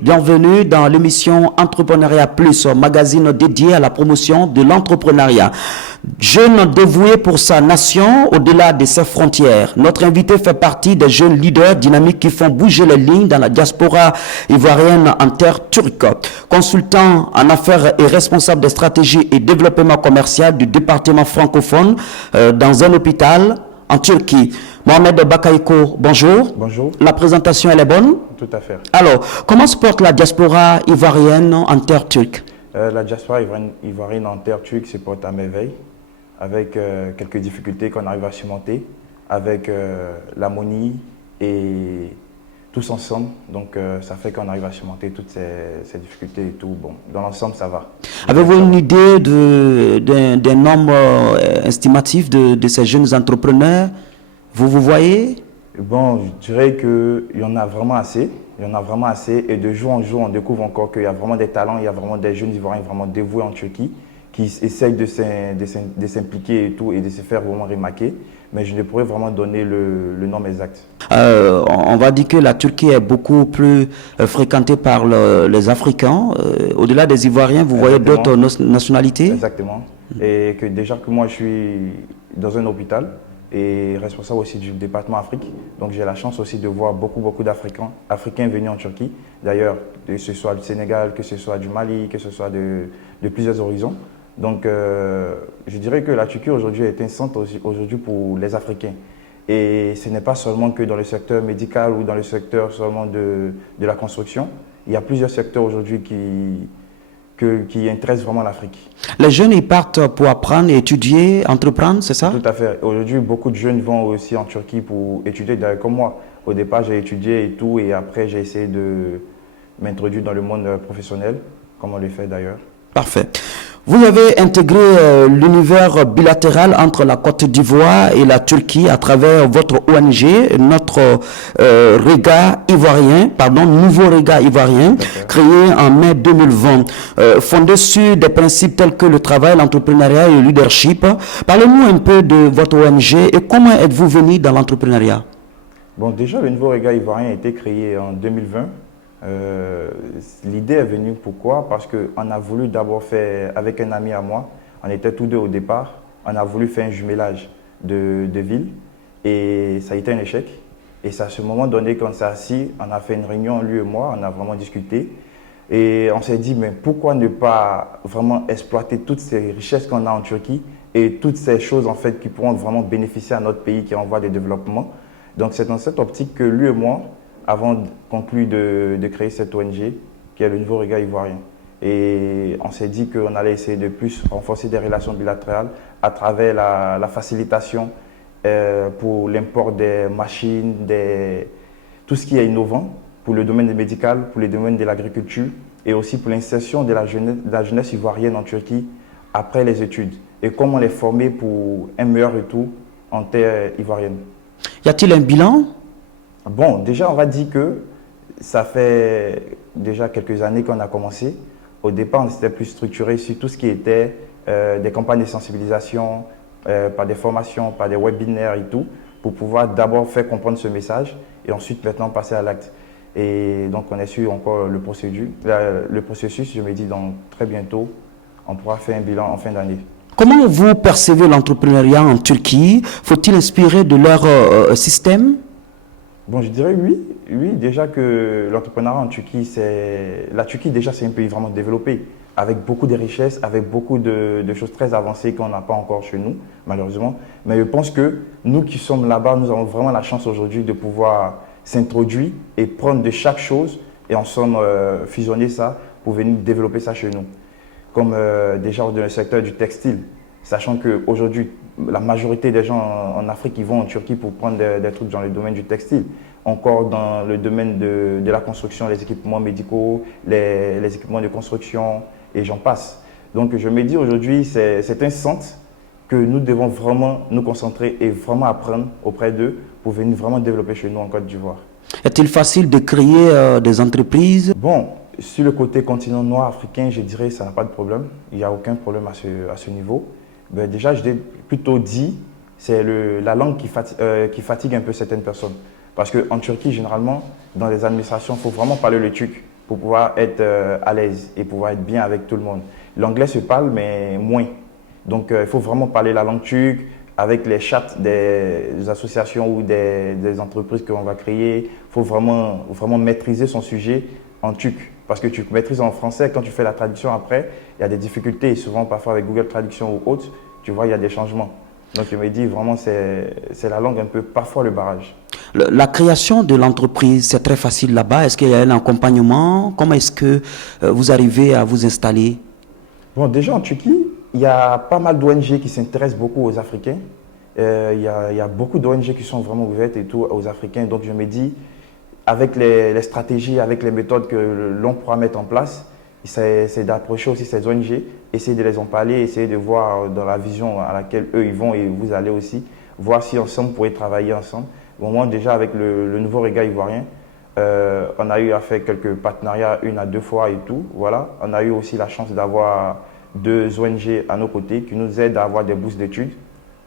Bienvenue dans l'émission Entrepreneuriat Plus, magazine dédié à la promotion de l'entrepreneuriat. Jeune dévoué pour sa nation au-delà de ses frontières. Notre invité fait partie des jeunes leaders dynamiques qui font bouger les lignes dans la diaspora ivoirienne en terre turque. Consultant en affaires et responsable des stratégies et développement commercial du département francophone dans un hôpital en Turquie. Mohamed Bakaïko, bonjour. Bonjour. La présentation, elle est bonne? Tout à fait. Alors, comment se porte la diaspora ivoirienne en terre turque? La diaspora ivoirienne en terre turque se porte à merveille, avec quelques difficultés qu'on arrive à surmonter, avec l'harmonie et tous ensemble. Donc, ça fait qu'on arrive à surmonter toutes ces difficultés et tout. Bon, dans l'ensemble, ça va. Avez-vous une idée d'un nombre estimatif de ces jeunes entrepreneurs? Vous voyez? Bon, je dirais qu'il y en a vraiment assez. Il y en a vraiment assez. Et de jour en jour, on découvre encore qu'il y a vraiment des talents, il y a vraiment des jeunes Ivoiriens vraiment dévoués en Turquie qui essayent de s'impliquer et tout et de se faire vraiment remarquer. Mais je ne pourrais vraiment donner le nom exact. On va dire que la Turquie est beaucoup plus fréquentée par les Africains. Au-delà des Ivoiriens, vous voyez d'autres nationalités? Exactement. Et que déjà que moi, je suis dans un hôpital et responsable aussi du département Afrique. Donc j'ai la chance aussi de voir beaucoup d'Africains venus en Turquie. D'ailleurs, que ce soit du Sénégal, que ce soit du Mali, que ce soit de plusieurs horizons. Donc je dirais que la Turquie aujourd'hui est un centre aujourd'hui pour les Africains. Et ce n'est pas seulement que dans le secteur médical ou dans le secteur seulement de la construction. Il y a plusieurs secteurs aujourd'hui qui intéressent vraiment l'Afrique. Les jeunes, ils partent pour apprendre, étudier, entreprendre, c'est ça? Tout à fait. Aujourd'hui, beaucoup de jeunes vont aussi en Turquie pour étudier, d'ailleurs comme moi. Au départ, j'ai étudié et tout, et après, j'ai essayé de m'introduire dans le monde professionnel, comme on le fait d'ailleurs. Parfait. Vous avez intégré l'univers bilatéral entre la Côte d'Ivoire et la Turquie à travers votre ONG, notre regard ivoirien, nouveau regard ivoirien, créé en mai 2020, fondé sur des principes tels que le travail, l'entrepreneuriat et le leadership. Parlez-nous un peu de votre ONG et comment êtes-vous venu dans l'entrepreneuriat? Bon, déjà, le nouveau regard ivoirien a été créé en 2020. L'idée est venue pourquoi? Parce qu'on a voulu d'abord faire, avec un ami à moi, on était tous deux au départ, on a voulu faire un jumelage de villes et ça a été un échec. Et c'est à ce moment donné qu'on s'est assis, on a fait une réunion, lui et moi, on a vraiment discuté et on s'est dit mais pourquoi ne pas vraiment exploiter toutes ces richesses qu'on a en Turquie et toutes ces choses en fait qui pourront vraiment bénéficier à notre pays qui est en voie de développement. Donc c'est dans cette optique que lui et moi, avant de conclure de créer cette ONG, qui est le nouveau regard ivoirien. Et on s'est dit qu'on allait essayer de plus renforcer des relations bilatérales à travers la facilitation pour l'import des machines, tout ce qui est innovant pour le domaine médical, pour le domaine de l'agriculture et aussi pour l'insertion de la jeunesse ivoirienne en Turquie après les études et comment les former pour un meilleur retour en terre ivoirienne. Y a-t-il un bilan? Bon, déjà, on va dire que ça fait déjà quelques années qu'on a commencé. Au départ, on s'était plus structuré sur tout ce qui était des campagnes de sensibilisation, par des formations, par des webinaires et tout, pour pouvoir d'abord faire comprendre ce message et ensuite maintenant passer à l'acte. Et donc, on est sur encore le processus, je me dis donc très bientôt, on pourra faire un bilan en fin d'année. Comment vous percevez l'entrepreneuriat en Turquie? Faut-il inspirer de leur système? Bon, je dirais oui. Oui, déjà que l'entrepreneuriat en Turquie, la Turquie déjà c'est un pays vraiment développé, avec beaucoup de richesses, avec beaucoup de choses très avancées qu'on n'a pas encore chez nous, malheureusement. Mais je pense que nous qui sommes là-bas, nous avons vraiment la chance aujourd'hui de pouvoir s'introduire et prendre de chaque chose et en somme fusionner ça pour venir développer ça chez nous. Comme déjà dans le secteur du textile, sachant qu'aujourd'hui, la majorité des gens en Afrique ils vont en Turquie pour prendre des trucs dans le domaine du textile. Encore dans le domaine de la construction, les équipements médicaux, les équipements de construction et j'en passe. Donc je me dis aujourd'hui, c'est un centre que nous devons vraiment nous concentrer et vraiment apprendre auprès d'eux pour venir vraiment développer chez nous en Côte d'Ivoire. Est-il facile de créer des entreprises? Bon, sur le côté continent noir africain, je dirais que ça n'a pas de problème. Il n'y a aucun problème à ce niveau. Ben déjà, je l'ai plutôt dit, c'est la langue qui fatigue un peu certaines personnes. Parce qu'en Turquie, généralement, dans les administrations, il faut vraiment parler le turc. pour pouvoir être à l'aise et pouvoir être bien avec tout le monde. L'anglais se parle, mais moins. Donc, il faut vraiment parler la langue turque avec les chats des associations ou des entreprises qu'on va créer. Il faut vraiment maîtriser son sujet en turc. Parce que tu maîtrises en français, quand tu fais la traduction après, il y a des difficultés. Et souvent, parfois avec Google Traduction ou autre, tu vois, il y a des changements. Donc, je me dis vraiment, c'est la langue un peu, parfois le barrage. La création de l'entreprise, c'est très facile là-bas. Est-ce qu'il y a un accompagnement? Comment est-ce que vous arrivez à vous installer? Bon, déjà en Turquie, il y a pas mal d'ONG qui s'intéressent beaucoup aux Africains. Il y a beaucoup d'ONG qui sont vraiment ouvertes et tout aux Africains. Donc, je me dis, avec les stratégies, avec les méthodes que l'on pourra mettre en place, c'est d'approcher aussi ces ONG, essayer de les en parler, essayer de voir dans la vision à laquelle eux ils vont et vous allez aussi, voir si ensemble vous pourrez travailler ensemble. Au moins déjà avec le nouveau Reggae ivoirien, on a eu à faire quelques partenariats 1 à 2 fois et tout. Voilà. On a eu aussi la chance d'avoir 2 ONG à nos côtés qui nous aident à avoir des bourses d'études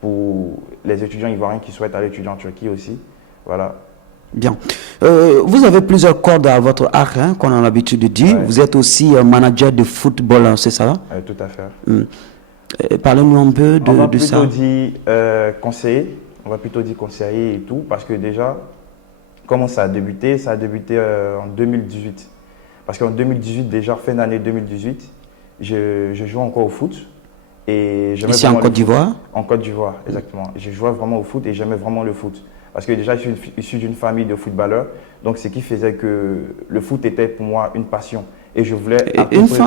pour les étudiants ivoiriens qui souhaitent aller étudier en Turquie aussi. Voilà. Bien. Vous avez plusieurs cordes à votre arc, hein, qu'on a l'habitude de dire. Ouais. Vous êtes aussi manager de football, hein, c'est ça? Tout à fait. Parlez-nous un peu On va de ça. plutôt dire conseiller. On va plutôt dire conseiller et tout parce que déjà, comment ça a débuté? Ça a débuté en 2018. Parce qu'en 2018, déjà fin d'année 2018, je jouais encore au foot. Et Ici en Côte d'Ivoire? En Côte d'Ivoire, exactement. Je jouais vraiment au foot et j'aimais vraiment le foot. Parce que déjà, je suis issu d'une famille de footballeurs. Donc, ce qui faisait que le foot était pour moi une passion. Et je voulais...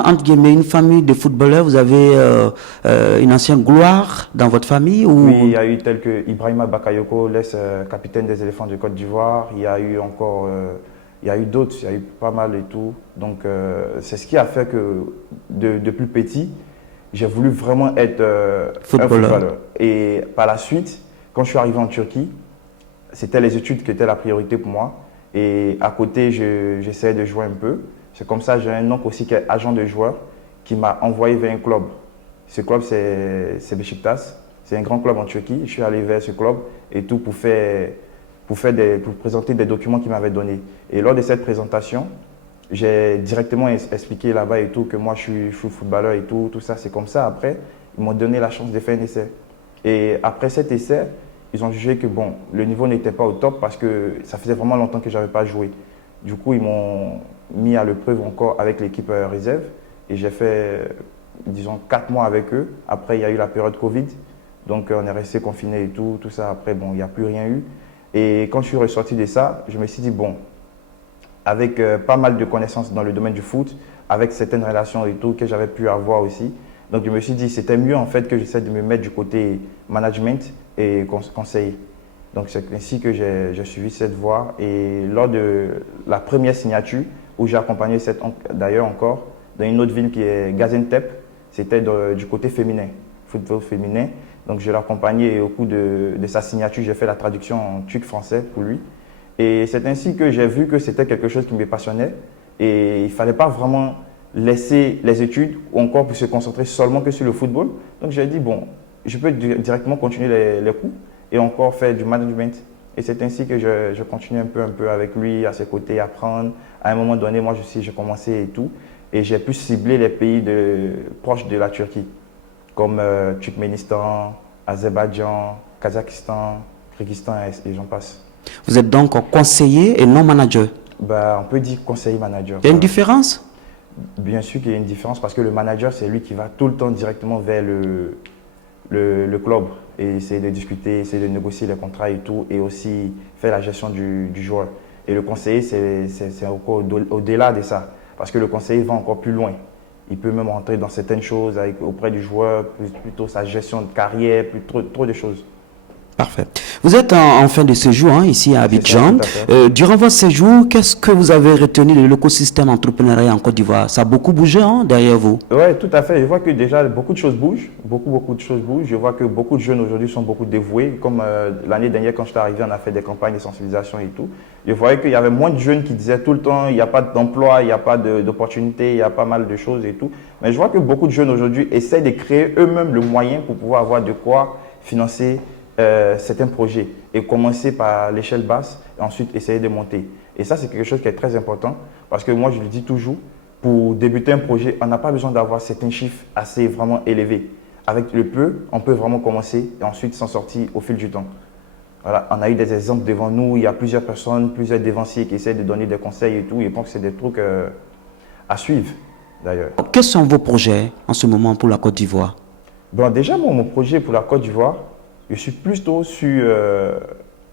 Entre guillemets, une famille de footballeurs, vous avez une ancienne gloire dans votre famille ou... Oui, il y a eu tel que Ibrahima Bakayoko, l'ex-capitaine des éléphants de Côte d'Ivoire. Il y a eu encore... il y a eu d'autres, il y a eu pas mal et tout. Donc, c'est ce qui a fait que de plus petit, j'ai voulu vraiment être un footballeur. Et par la suite, quand je suis arrivé en Turquie, c'était les études qui étaient la priorité pour moi. Et à côté, j'essayais de jouer un peu. C'est comme ça, j'ai un oncle aussi qui est agent de joueur qui m'a envoyé vers un club. Ce club, c'est Beşiktaş. C'est un grand club en Turquie. Je suis allé vers ce club et tout pour présenter des documents qu'il m'avait donnés. Et lors de cette présentation, j'ai directement expliqué là-bas et tout que moi, je suis footballeur et tout ça. C'est comme ça. Après, ils m'ont donné la chance de faire un essai. Et après cet essai, ils ont jugé que bon, le niveau n'était pas au top parce que ça faisait vraiment longtemps que je n'avais pas joué. Du coup, ils m'ont mis à l'épreuve encore avec l'équipe réserve et j'ai fait, disons, 4 mois avec eux. Après, il y a eu la période Covid, donc on est resté confiné et tout ça. Après, bon, il n'y a plus rien eu. Et quand je suis ressorti de ça, je me suis dit, bon, avec pas mal de connaissances dans le domaine du foot, avec certaines relations et tout que j'avais pu avoir aussi, donc je me suis dit, c'était mieux en fait que j'essaie de me mettre du côté management et conseiller. Donc c'est ainsi que j'ai suivi cette voie. Et lors de la première signature, où j'ai accompagné d'ailleurs encore, dans une autre ville qui est Gaziantep, c'était du côté féminin, football féminin. Donc je l'ai accompagné et au cours de sa signature, j'ai fait la traduction en turc-français pour lui. Et c'est ainsi que j'ai vu que c'était quelque chose qui me passionnait et il ne fallait pas vraiment laisser les études ou encore pour se concentrer seulement que sur le football. Donc j'ai dit, bon, je peux directement continuer les cours et encore faire du management. Et c'est ainsi que je continue un peu avec lui, à ses côtés, apprendre. À un moment donné, moi aussi, j'ai commencé et tout. Et j'ai pu cibler les pays proches de la Turquie, comme Turkménistan, Azerbaïdjan, Kazakhstan, Kyrgyzstan et j'en passe. Vous êtes donc conseiller et non manager? On peut dire conseiller manager. Il y a une différence? Bien sûr qu'il y a une différence parce que le manager, c'est lui qui va tout le temps directement vers le club et essayer de discuter, essayer de négocier les contrats et tout, et aussi faire la gestion du joueur. Et le conseiller, c'est encore au-delà de ça, parce que le conseiller va encore plus loin. Il peut même rentrer dans certaines choses auprès du joueur, plutôt sa gestion de carrière, trop de choses. Parfait. Vous êtes en fin de séjour hein, ici à Abidjan. Ça, durant votre séjour, qu'est-ce que vous avez retenu de l'écosystème entrepreneurial en Côte d'Ivoire? Ça a beaucoup bougé hein, derrière vous? Oui, tout à fait. Je vois que déjà beaucoup de choses bougent. Beaucoup de choses bougent. Je vois que beaucoup de jeunes aujourd'hui sont beaucoup dévoués. Comme l'année dernière, quand je suis arrivé, on a fait des campagnes de sensibilisation et tout. Je voyais qu'il y avait moins de jeunes qui disaient tout le temps il n'y a pas d'emploi, il n'y a pas d'opportunités, il y a pas mal de choses et tout. Mais je vois que beaucoup de jeunes aujourd'hui essaient de créer eux-mêmes le moyen pour pouvoir avoir de quoi financer certains projets et commencer par l'échelle basse et ensuite essayer de monter. Et ça, c'est quelque chose qui est très important parce que moi, je le dis toujours, pour débuter un projet, on n'a pas besoin d'avoir certains chiffres assez vraiment élevés. Avec le peu, on peut vraiment commencer et ensuite s'en sortir au fil du temps. Voilà, on a eu des exemples devant nous, il y a plusieurs personnes, plusieurs dévanciers qui essaient de donner des conseils et tout. Et je pense que c'est des trucs à suivre d'ailleurs. Quels sont vos projets en ce moment pour la Côte d'Ivoire? Bon, déjà, moi, mon projet pour la Côte d'Ivoire, je suis plutôt sur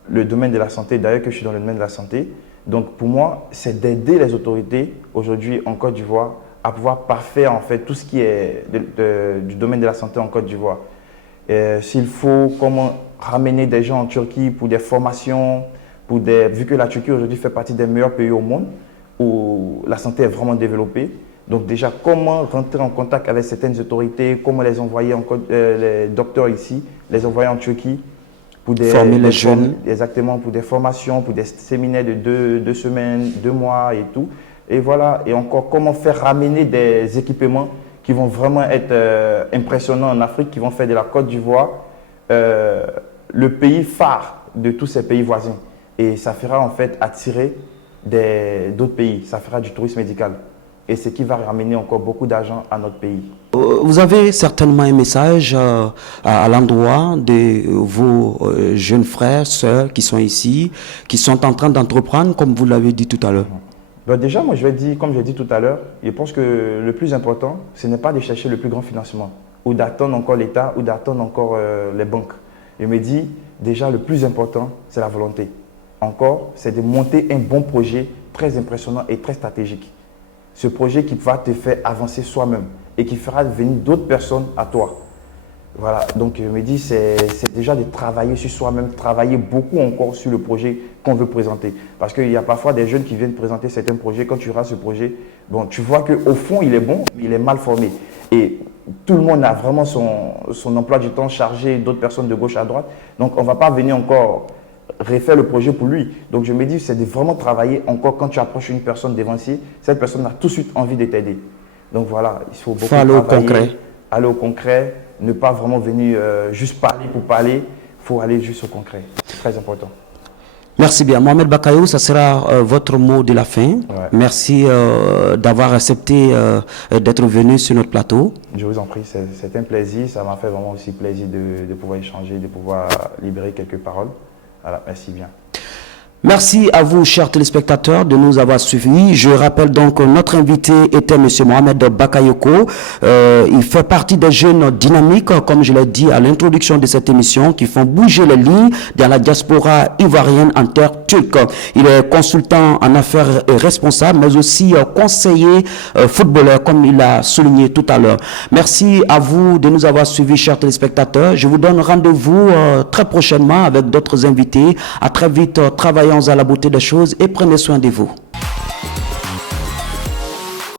le domaine de la santé, d'ailleurs que je suis dans le domaine de la santé. Donc pour moi, c'est d'aider les autorités aujourd'hui en Côte d'Ivoire à pouvoir parfaire en fait tout ce qui est du domaine de la santé en Côte d'Ivoire. S'il faut, comment ramener des gens en Turquie pour des formations, vu que la Turquie aujourd'hui fait partie des meilleurs pays au monde où la santé est vraiment développée. Donc déjà, comment rentrer en contact avec certaines autorités, comment les envoyer, les docteurs ici, les envoyer en Turquie pour former les jeunes. Exactement, pour des formations, pour des séminaires de 2 semaines, 2 mois et tout. Et voilà, et encore comment faire ramener des équipements qui vont vraiment être impressionnants en Afrique, qui vont faire de la Côte d'Ivoire le pays phare de tous ces pays voisins. Et ça fera en fait attirer d'autres pays, ça fera du tourisme médical. Et ce qui va ramener encore beaucoup d'argent à notre pays. Vous avez certainement un message à l'endroit de vos jeunes frères, sœurs qui sont ici, qui sont en train d'entreprendre, comme vous l'avez dit tout à l'heure. Ben déjà, moi je vais dire, comme je l'ai dit tout à l'heure, je pense que le plus important, ce n'est pas de chercher le plus grand financement, ou d'attendre encore l'État, ou d'attendre encore les banques. Je me dis, déjà le plus important, c'est la volonté. Encore, c'est de monter un bon projet très impressionnant et très stratégique. Ce projet qui va te faire avancer soi-même et qui fera venir d'autres personnes à toi. Voilà, donc je me dis, c'est déjà de travailler sur soi-même, travailler beaucoup encore sur le projet qu'on veut présenter. Parce qu'il y a parfois des jeunes qui viennent présenter certains projets. Quand tu auras ce projet, bon, tu vois qu'au fond, il est bon, mais il est mal formé. Et tout le monde a vraiment son emploi du temps chargé, d'autres personnes de gauche à droite. Donc, on ne va pas venir encore refaire le projet pour lui. Donc, je me dis, c'est de vraiment travailler encore quand tu approches une personne dévancier. Cette personne a tout de suite envie de t'aider. Donc, voilà, il faut beaucoup aller travailler, au concret. Aller au concret, ne pas vraiment venir juste parler pour parler. Il faut aller juste au concret. C'est très important. Merci bien. Mohamed Bakayoko, ça sera votre mot de la fin. Ouais. Merci d'avoir accepté d'être venu sur notre plateau. Je vous en prie, c'est un plaisir. Ça m'a fait vraiment aussi plaisir de pouvoir échanger, de pouvoir libérer quelques paroles. Voilà, merci bien. Merci à vous, chers téléspectateurs, de nous avoir suivis. Je rappelle donc que notre invité était M. Mohamed Bakayoko. Il fait partie des jeunes dynamiques, comme je l'ai dit à l'introduction de cette émission, qui font bouger les lignes dans la diaspora ivoirienne en terre turque. Il est consultant en affaires et responsable, mais aussi conseiller footballeur, comme il a souligné tout à l'heure. Merci à vous de nous avoir suivis, chers téléspectateurs. Je vous donne rendez-vous très prochainement avec d'autres invités. À très vite. Travaillons à la beauté des choses et prenez soin de vous.